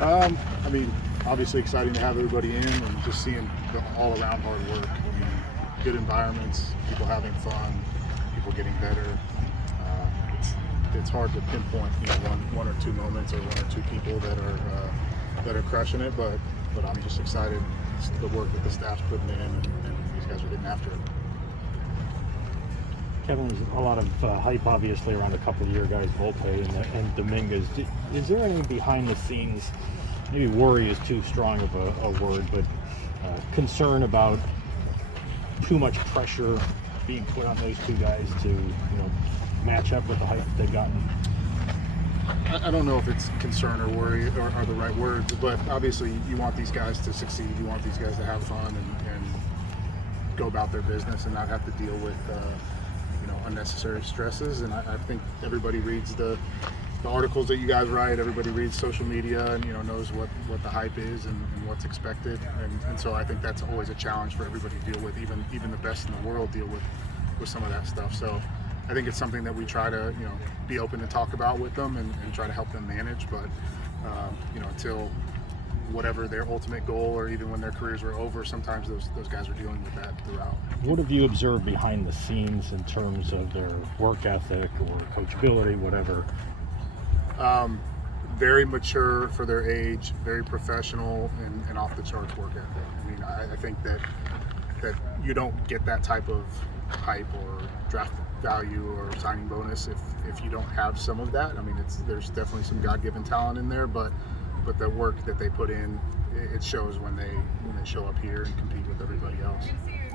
I mean, obviously exciting to have everybody in and just seeing the all-around hard work. I mean, good environments, people having fun, people getting better. It's hard to pinpoint, one or two moments or one or two people that are crushing it, but I'm just excited the work that the staff's putting in and these guys are getting after it. Kevin, there's a lot of hype obviously around a couple of your guys, Volpe and Dominguez. Is there any behind the scenes, maybe worry is too strong of a word, but concern about too much pressure being put on those two guys to, match up with the hype that they've gotten? I don't know if it's concern or worry are the right words, but obviously you want these guys to succeed. You want these guys to have fun and go about their business and not have to deal with unnecessary stresses. And I think everybody reads the articles that you guys write. Everybody reads social media and knows what the hype is and what's expected. And so I think that's always a challenge for everybody to deal with. Even the best in the world deal with some of that stuff. So I think it's something that we try to be open to talk about with them and try to help them manage. But until whatever their ultimate goal or even when their careers are over, sometimes those guys are dealing with that throughout. What have you observed behind the scenes in terms of their work ethic or coachability, whatever? Very mature for their age, very professional and off the charts work ethic. I mean, I think that you don't get that type of hype or draft value or signing bonus if you don't have some of that. I mean, there's definitely some God-given talent in there, but the work that they put in, it shows when they show up here and compete with everybody else.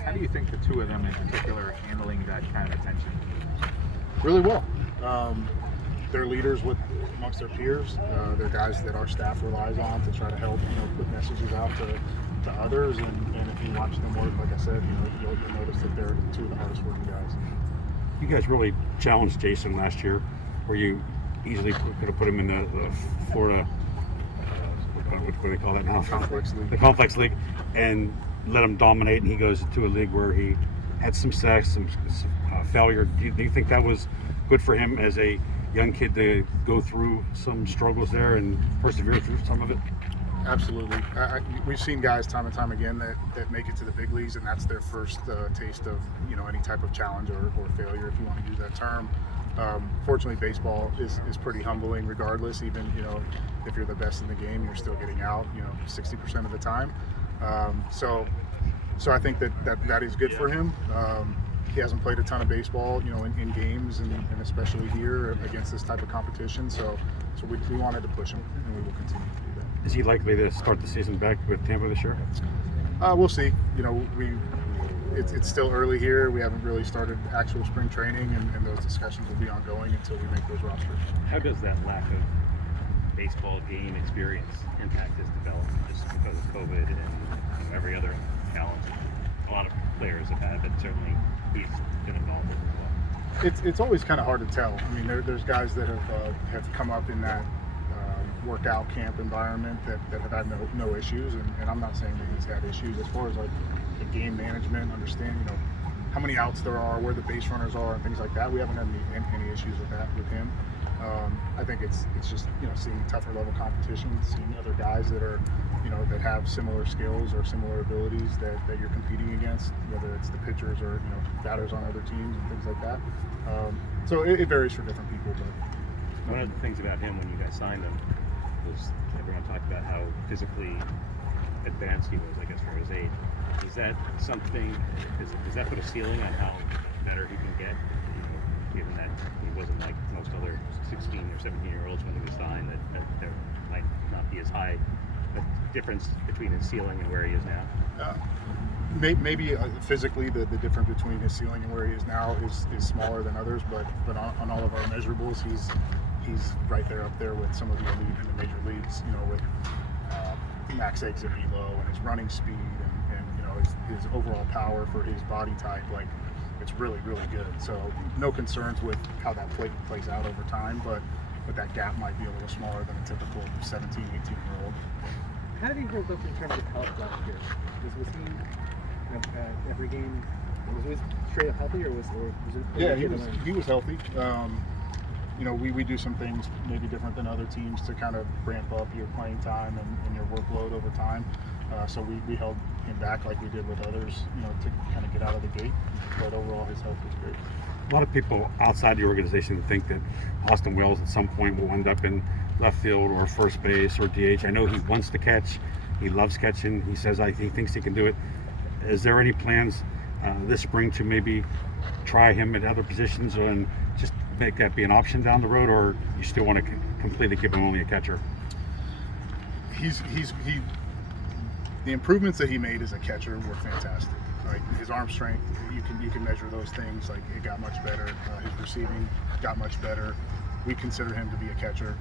How do you think the two of them in particular are handling that kind of attention? Really well. They're leaders amongst their peers. They're guys that our staff relies on to try to help put messages out to others. And if you watch them work, like I said, you'll notice that they're two of the hardest working guys. You guys really challenged Jason last year, where you easily could have put him in the Florida, what do they call that now? Complex League. The Complex League, and let him dominate, and he goes to a league where he had some success, some failure. Do you think that was good for him as a young kid to go through some struggles there and persevere through some of it? Absolutely. We've seen guys time and time again that make it to the big leagues, and that's their first taste of any type of challenge or failure, if you want to use that term. Fortunately, baseball is pretty humbling regardless. Even if you're the best in the game, you're still getting out 60% of the time. So I think that is good for him. He hasn't played a ton of baseball, in games and especially here against this type of competition. So we wanted to push him, and we will continue to do that. Is he likely to start the season back with Tampa this year? We'll see. It's still early here. We haven't really started actual spring training, and those discussions will be ongoing until we make those rosters. How does that lack of baseball game experience impact his development, just because of COVID and every other challenge a lot of players have had, but certainly he's been involved with as well? It's always kind of hard to tell. I mean, there's guys that have come up in that workout camp environment that have had no issues, and I'm not saying that he's had issues as far as like the game management, understand how many outs there are, where the base runners are, and things like that. We haven't had any issues with that with him. I think it's just seeing tougher level competition, seeing other guys that are that have similar skills or similar abilities that you're competing against, whether it's the pitchers or batters on other teams and things like that. So it varies for different people. But one of the things about him when you guys signed him was everyone talked about how physically advanced he was, I guess, for his age. Is that something? Does that put a ceiling on how better he can get? Given that he wasn't like most other 16 or 17-year-olds when he was signed, that there might not be as high a difference between his ceiling and where he is now? Maybe physically the difference between his ceiling and where he is now is smaller than others, but on all of our measurables, he's right there up there with some of the elite in the major leagues, with max exit velo and his running speed and his overall power for his body type. Like, it's really, really good. So no concerns with how that plays out over time, but that gap might be a little smaller than a typical 17, 18-year-old. How did he hold up in terms of health last year? Was he every game? Was he straight up healthy, or was it? Yeah, he was healthy. you know, we do some things maybe different than other teams to kind of ramp up your playing time and your workload over time. So we held him back like we did with others, you know, to kind of get out of the gate. But overall, his health was great. A lot of people outside the organization think that Austin Wells at some point will end up in left field or first base or DH. I know he wants to catch. He loves catching. He says he thinks he can do it. Is there any plans this spring to maybe try him at other positions and just make that be an option down the road, or you still want to completely give him only a catcher? The improvements that he made as a catcher were fantastic. Like his arm strength, you can measure those things. Like it got much better. His receiving got much better. We consider him to be a catcher.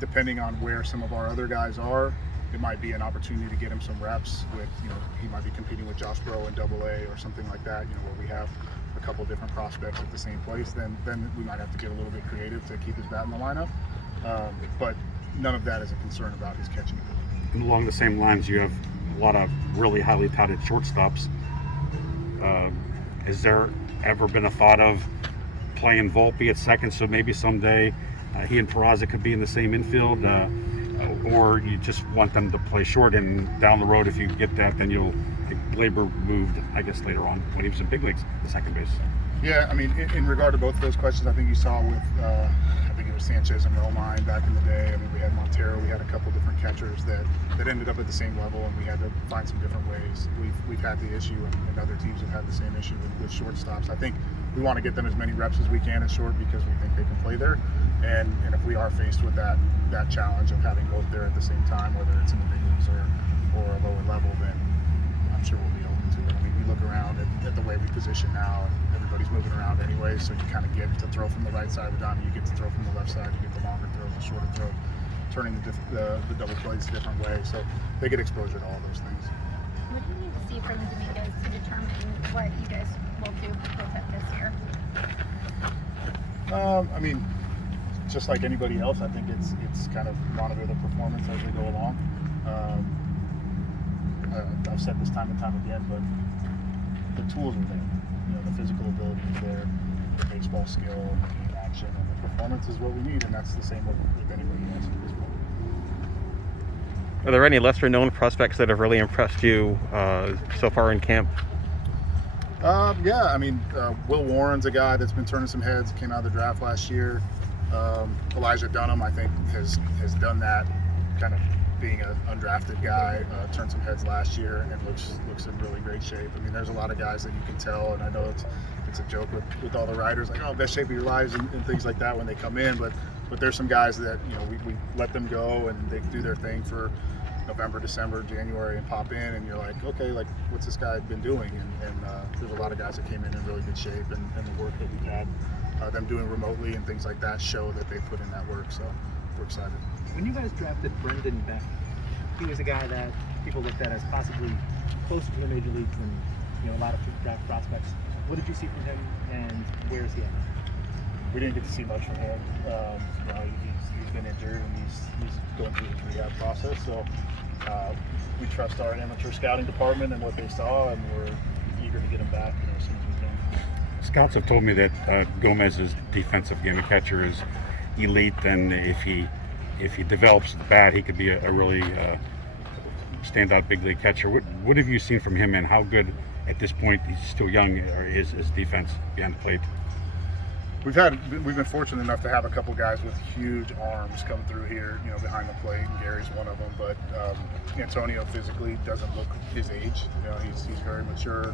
Depending on where some of our other guys are, it might be an opportunity to get him some reps with, you know, he might be competing with Josh Bro in Double-A or something like that, you know, where we have a couple different prospects at the same place. Then we might have to get a little bit creative to keep his bat in the lineup. But none of that is a concern about his catching ability. And along the same lines, you have a lot of really highly touted shortstops. Has there ever been a thought of playing Volpe at second, so maybe someday he and Peraza could be in the same infield, or you just want them to play short, and down the road, if you get that, then you'll get Glaber moved, I guess, later on when he was in big leagues, the second base? Yeah, I mean, in regard to both of those questions, I think you saw with, I think it was Sanchez and Romine back in the day. I mean, we had Montero, we had a couple different catchers that ended up at the same level, and we had to find some different ways. We've had the issue, and other teams have had the same issue with shortstops. I think we want to get them as many reps as we can at short because we think they can play there. And if we are faced with that challenge of having both there at the same time, whether it's in the big leagues or a lower level, then I'm sure we'll be open to it. I mean, we look around at the way we position now, and everybody's moving around anyway, so you kind of get to throw from the right side of the diamond, you get to throw from the left side, you get the longer throws, the shorter throw, turning the double plays a different way, so they get exposure to all those things. What do you need to see from Dominguez to determine what you guys will do with him this year? I mean, just like anybody else, I think it's kind of monitor the performance as they go along. I've said this time and time again, but the tools are there. You know, the physical ability is there, the baseball skill, and the game action, and the performance is what we need, and that's the same with anybody else at this point. Are there any lesser-known prospects that have really impressed you so far in camp? Yeah, I mean, Will Warren's a guy that's been turning some heads, came out of the draft last year. Elijah Dunham, I think, has done that, kind of being an undrafted guy, turned some heads last year and looks in really great shape. I mean, there's a lot of guys that you can tell, and I know it's a joke with all the writers, like, oh, best shape of your lives and things like that when they come in, but there's some guys that, you know, we let them go and they do their thing for November, December, January, and pop in, and you're like, okay, like, what's this guy been doing? And there's a lot of guys that came in really good shape, and the work that we've had them doing remotely and things like that show that they put in that work, so we're excited. When you guys drafted Brendan Beck, he was a guy that people looked at as possibly closer to the major leagues than, you know, a lot of draft prospects. What did you see from him, and where is he at? We didn't get to see much from him. You know, he's been injured and he's going through his rehab process, so we trust our amateur scouting department and what they saw, and we're eager to get him back, you know, as soon as we can. Scouts have told me that Gomez's defensive game of catcher is elite, and if he develops the bat, he could be a really standout big league catcher. What have you seen from him, and how good at this point, he's still young, is his defense behind the plate? We've been fortunate enough to have a couple guys with huge arms come through here, you know, behind the plate, and Gary's one of them. But Antonio physically doesn't look his age. You know, he's very mature.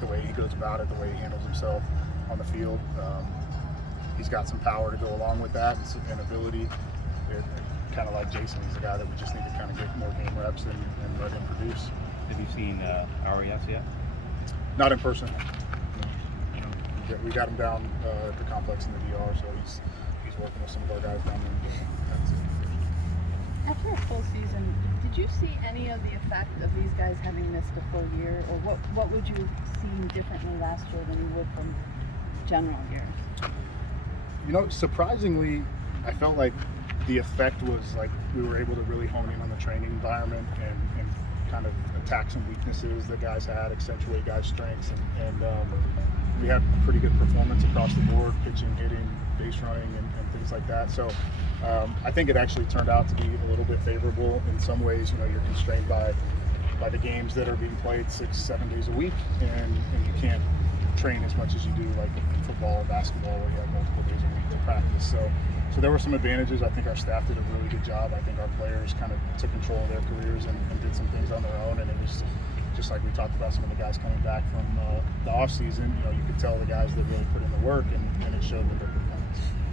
The way he goes about it, the way he handles himself on the field, he's got some power to go along with that and ability. Kind of like Jason, he's a guy that we just need to kind of get more game reps and let him produce. Have you seen Arias yet? Not in person. We got him down at the complex in the DR, so he's working with some of our guys down there. That's it. After a full season, did you see any of the effect of these guys having missed a full year, or what would you have seen differently last year than you would from general years? You know, surprisingly, I felt like the effect was like we were able to really hone in on the training environment and kind of attack some weaknesses that guys had, accentuate guys' strengths, and we had pretty good performance across the board, pitching, hitting, base running, and things like that. So I think it actually turned out to be a little bit favorable in some ways. You know, you're constrained by the games that are being played 6-7 days a week, and you can't train as much as you do like in football or basketball where you have multiple days a week to practice. So there were some advantages. I think our staff did a really good job. I think our players kind of took control of their careers and did some things on their own, and it was just like we talked about some of the guys coming back from the off season. You know, you could tell the guys that really put in the work, and it showed with their performance.